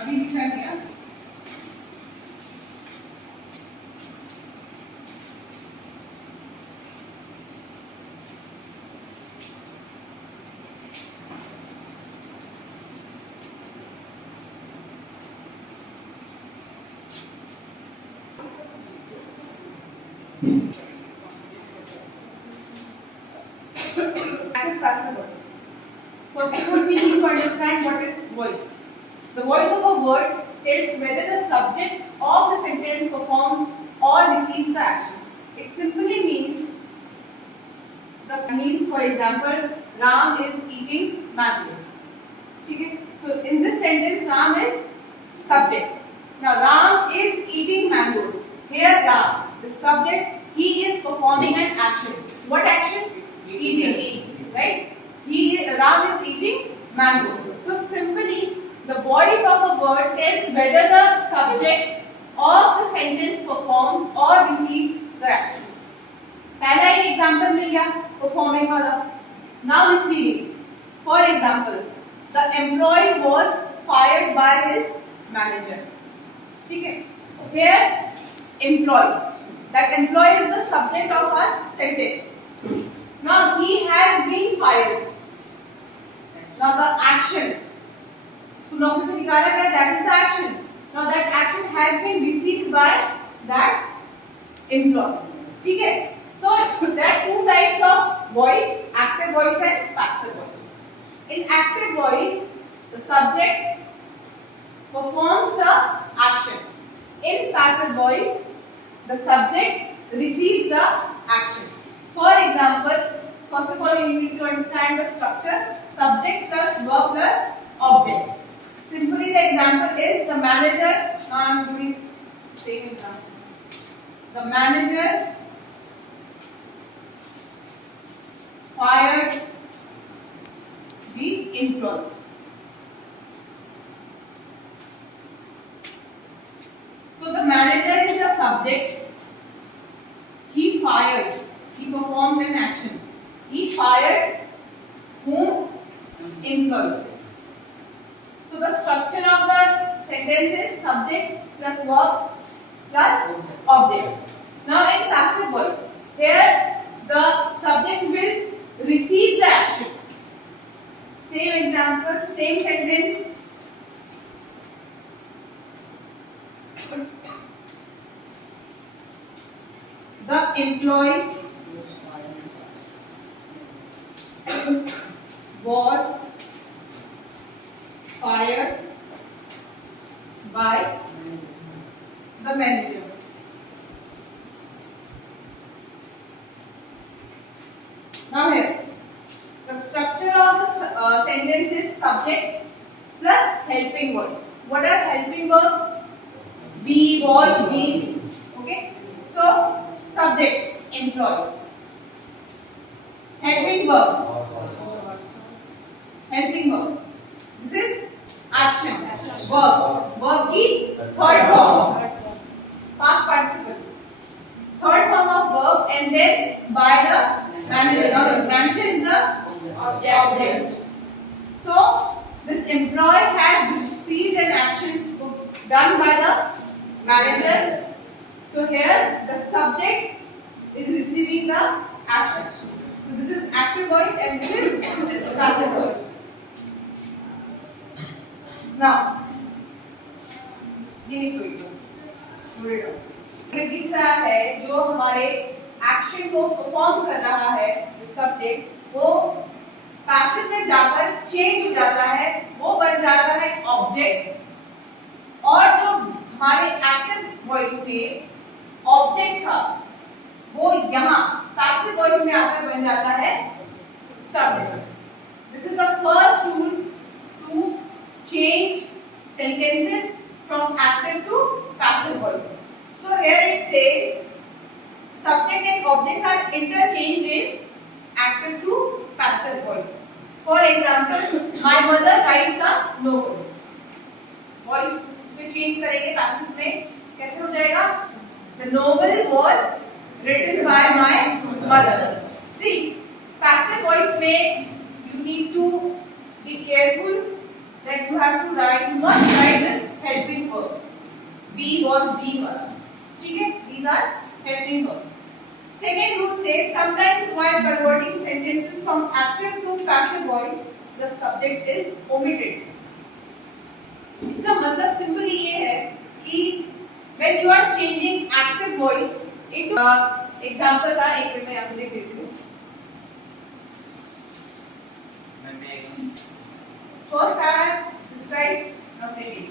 अभी लिखा गया active passive voice. First of all, we need to understand what is voice. The voice of a word tells whether the subject of the sentence performs or receives the action. It simply means for example, Ram is eating mangoes. Okay? So in this sentence, Ram is subject. Now Ram is eating mangoes. Here Ram, the subject, he is performing an action. What action? Eating. Right? Ram is eating mangoes. So simply, the voice of a word tells whether the subject of the sentence performs or receives the action. पहला एक एग्जांपल मिल गया परफॉर्मिंग वाला. Now receiving. For example, the employee was fired by his manager. ठीक है? Here employee. That employee is the subject of our sentence. Now he has been fired. Now the action. So नौकरी से निकाला गया. That is the action. Now that action has been received by that employee. ठीक है? So there are two types of voice: active voice and passive voice. In active voice, the subject performs the action. In passive voice, the subject receives the action. For example, first of all, you need to understand the structure: subject plus verb plus object. Simply, the example is the manager. Now I am doing same example. The manager fired the employees. So the manager is the subject. He fired. He performed an action. He fired whom? Employee. So the structure of the sentence is subject plus verb plus object. Now in passive voice, here the subject will receive the action. Same example, same sentence. The employee was fired by the manager. Now here, the structure of the sentence is subject plus helping word. What are helping verb? Be, was, been. Okay. So subject, employee. Helping verb. Helping verb. This is action. Verb. Verb की third form. Past participle. Third form of verb and then by the manager. Now the manager is the object. So this employee has received an action done by the manager. So here the subject is receiving the action. So this is active voice and this is passive voice. Now ये देखो ये दिख रहा है जो हमारे एक्शन को परफॉर्म कर रहा है जो सब्जेक्ट वो पैसिव में जाकर चेंज हो जाता है, वो बन जाता है ऑब्जेक्ट. और जो हमारे एक्टिव वॉइस में ऑब्जेक्ट था वो यहाँ पैसिव वॉइस में आकर बन जाता है subject. This is the first tool to change sentences from active to passive voice. So here it says subject and objects are interchanged in active to passive voice. For example, my mother writes a novel. Voice इसमें change करेंगे passive में कैसे हो जाएगा? The novel was written by my mother. See, passive voice में you need to be careful that you have to write, you must write this helping verb. Be was being वाला, ठीक है? These are helping verbs. Second rule says sometimes while converting sentences from active to passive voice, the subject is omitted. इसका मतलब सिंपली ये है कि when you are changing active voice into example का एक मिनट में आपको लिख देती हूँ. First I have described, now second.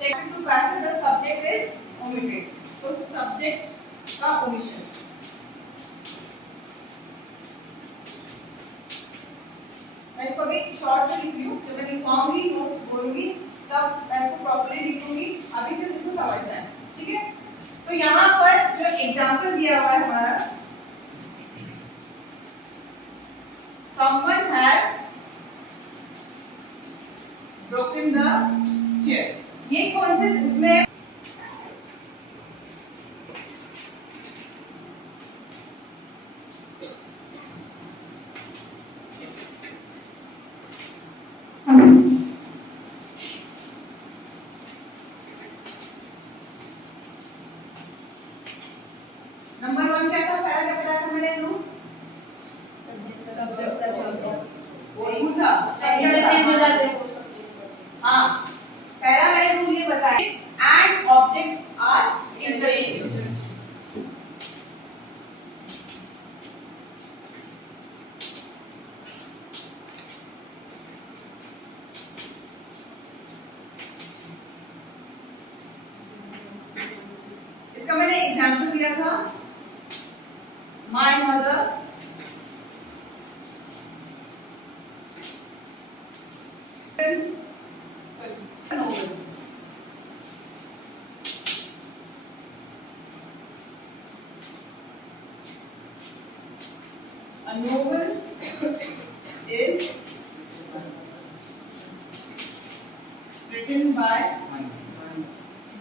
Second to passive, the subject is omitted. तो subject का omission. मैं इसको अभी शॉर्ट में लिख रही हूँ, जब मैं लिखवाऊंगी नोट्स बोलूंगी तब मैं इसको प्रॉपर्ली लिखूंगी. अभी सिर्फ इसको समझ जाए, ठीक है? तो यहाँ पर जो एग्जाम्पल दिया हुआ है हमारा, someone has broken the chair. ये कौन से इसमें नंबर 1 क्या था? पहला क्या पढ़ा था मैंने? सब्जेक्ट का शब्द वो था हाँ. पहला मैंने रूल ये बताया एंड ऑब्जेक्ट आर इंटरचेंजेबल. इसका मैंने एग्जांपल दिया था, my mother A novel is written by my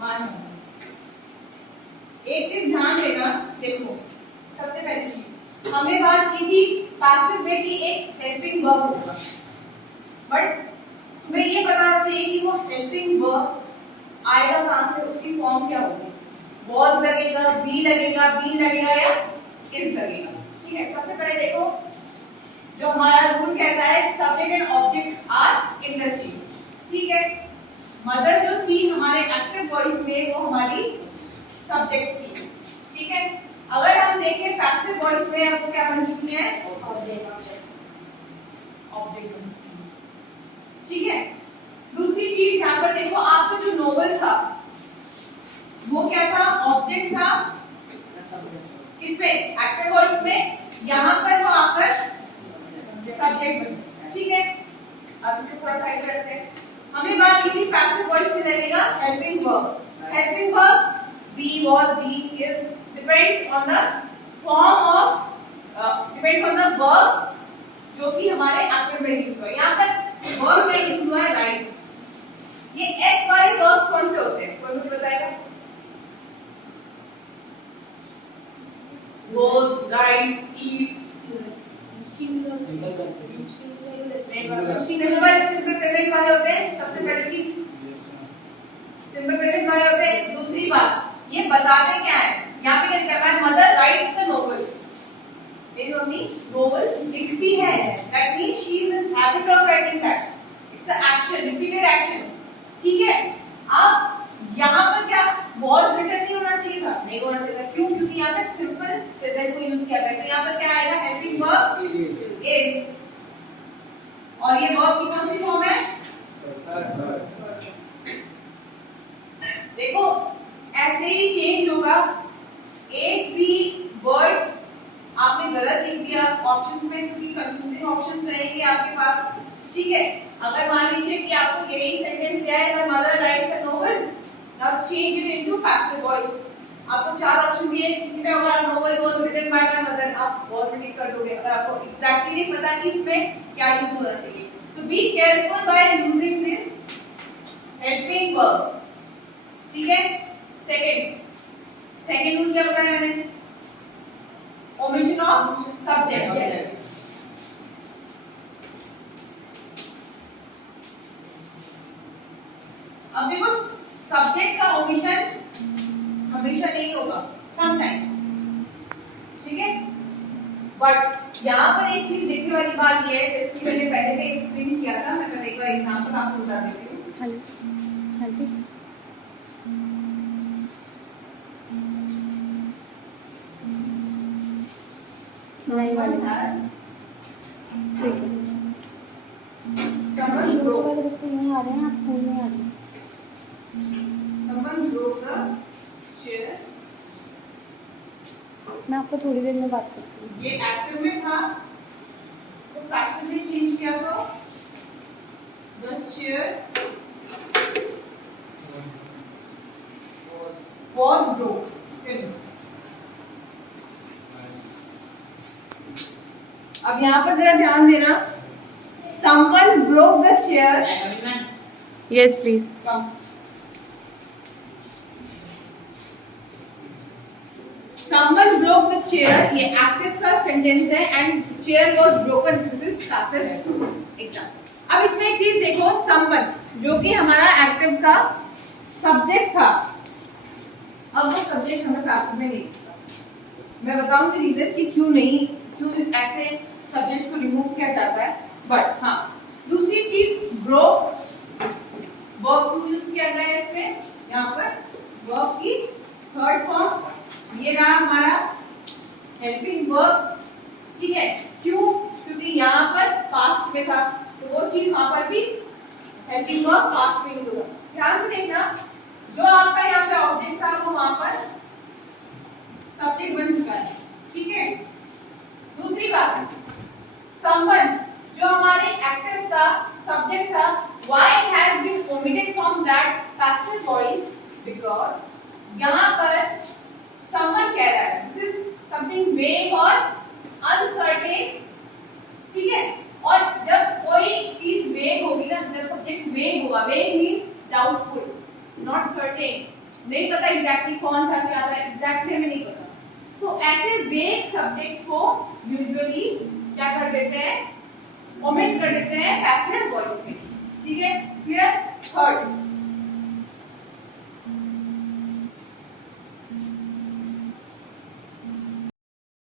mother. एक चीज ध्यान देना, देखो सबसे पहली चीज हमने बात की थी पैसिव में कि एक हेल्पिंग वर्ब होगा, बट तुम्हें ये पता चाहिए कि वो हेल्पिंग वर्ब आएगा कहां से, उसकी फॉर्म क्या होगी. was लगेगा, be लगेगा, be लगेगा या is लगेगा. ठीक है? सबसे पहले देखो जो हमारा रूल कहता है subject and object are interchange. ठीक है? मदर जो थी हमारे एक्टिव वॉइस में वो हमारी सब्जेक्ट थी. ठीक है? अगर हम देखें पैसिव वॉइस में आपको क्या बन चुकी है? ऑब्जेक्ट. ठीक है? दूसरी चीज यहाँ पर देखो, आपका जो नोवेल था वो क्या था? ऑब्जेक्ट था. किसमें? एक्टिव वॉइस में. यहाँ पर वो आकर सब्जेक्ट बन. ठीक है? अब इसको थोड़ा साइड पे रखते हैं. हमने बात की थी पैसिव वॉइस में लगेगा helping verb. Helping verb be, was, being, is depends on the form of depends on the verb जो कि हमारे एक्टिव में यूज हुआ है. यहाँ पर वर्ब में यूज हुआ है राइट्स. ये एस वाले वर्ब्स कौन से होते हैं? कोई मुझे बताएगा? goes, writes, eats. Simple present वाले होते हैं. सबसे पहली चीज सिंपल प्रेजेंट वाले होते हैं. दूसरी बात ये बताते क्या है? यहाँ पे क्या है? Mother writes a novel. मेरी मम्मी नोवेल्स लिखती है. That means she is in habit of writing that. It's a action, repeated action. ठीक है? अब यहाँ पर क्या was written नहीं होना चाहिए था? नहीं होना चाहिए था. क्यों? क्योंकि यहाँ पे सिंपल प्रेजेंट को यूज किया था. तो यहाँ पर क्या आएगा? Helping verb is. और ये वर्ब की कौन सी फॉर्म है? देखो ऐसे ही चेंज होगा. एक भी वर्ड आपने गलत लिख दिया ऑप्शंस में, क्योंकि कंफ्यूजिंग ऑप्शंस रहेंगे आपके पास. ठीक है? अगर मान लीजिए कि आपको यही सेंटेंस दिया है, my mother writes a novel, now change it into passive voice. आपको चार ऑप्शन दिए, किसी में होगा novel was written by my mother, आप वॉज में टिक कर दोगे अगर आपको एग्जैक्टली नहीं पता कि इसमें क्या यूज होना चाहिए. So be careful while using this helping verb. ठीक है? सेकंड रूल क्या बताया मैंने? Omission of subject. अब देखो सब्जेक्ट का ओमिशन हमेशा नहीं होगा, समटाइम्स, ठीक है। बट यहाँ पर एक चीज देखने वाली बात ये है, जैसे कि मैंने पहले भी एक्सप्लेन किया था, मैं एक बार एग्जांपल आपको बता देती हूँ। हाँ जी नहीं वाले ठीक है। Someone शुरू broke, वाले बच्चे नहीं आ रहे हैं, आप स्कूल में आ रहे हैं। someone broke the chair। मैं आपको थोड़ी देर में बात करती हूँ। ये एक्टिव में था, इसको पैसिव में चेंज किया तो the chair was broke। अब यहाँ पर जरा ध्यान देना, someone broke the chair। Yes please. Someone broke the chair, ये एक्टिव का सेंटेंस है, and chair was broken, this is passive example. अब इसमें एक चीज देखो, someone जो कि हमारा एक्टिव का सब्जेक्ट था, अब वो सब्जेक्ट हमें पैसिव में नहीं था। मैं बताऊंगी रीजन कि क्यों ऐसे सब्जेक्ट्स को रिमूव किया जाता है। बट हाँ, दूसरी चीज ब्रोक, वर्ब टू यूज किया गया है इसमें, यहाँ पर वर्ब की थर्ड फॉर्म ये रहा हमारा हेल्पिंग वर्ब, ठीक है। क्यों? क्योंकि यहाँ पर पास्ट में था, तो वो चीज वहां पर भी हेल्पिंग वर्ब पास्ट में यूज होगा। ध्यान से देखना, जो आपका यहाँ पे ऑब्जेक्ट था वो वहां पर सब्जेक्ट बन चुका है, ठीक है। दूसरी बात, someone जो हमारे एक्टिव का सब्जेक्ट था, why it has been omitted from that passive voice, because यहाँ पर someone कह रहा है, this is something vague और uncertain, ठीक है। और जब कोई चीज वेग होगी ना, जब सब्जेक्ट वेग होगा, वेग मींस डाउटफुल, नॉट सर्टेन, नहीं पता एग्जैक्टली कौन था, क्या था, एग्जैक्टली हमें नहीं पता, तो ऐसे वेग सब्जेक्ट्स को यूजुअली क्या कर देते हैं, ओमिट कर देते हैं पैसिव वॉइस में, ठीक है। क्लियर। थर्ड,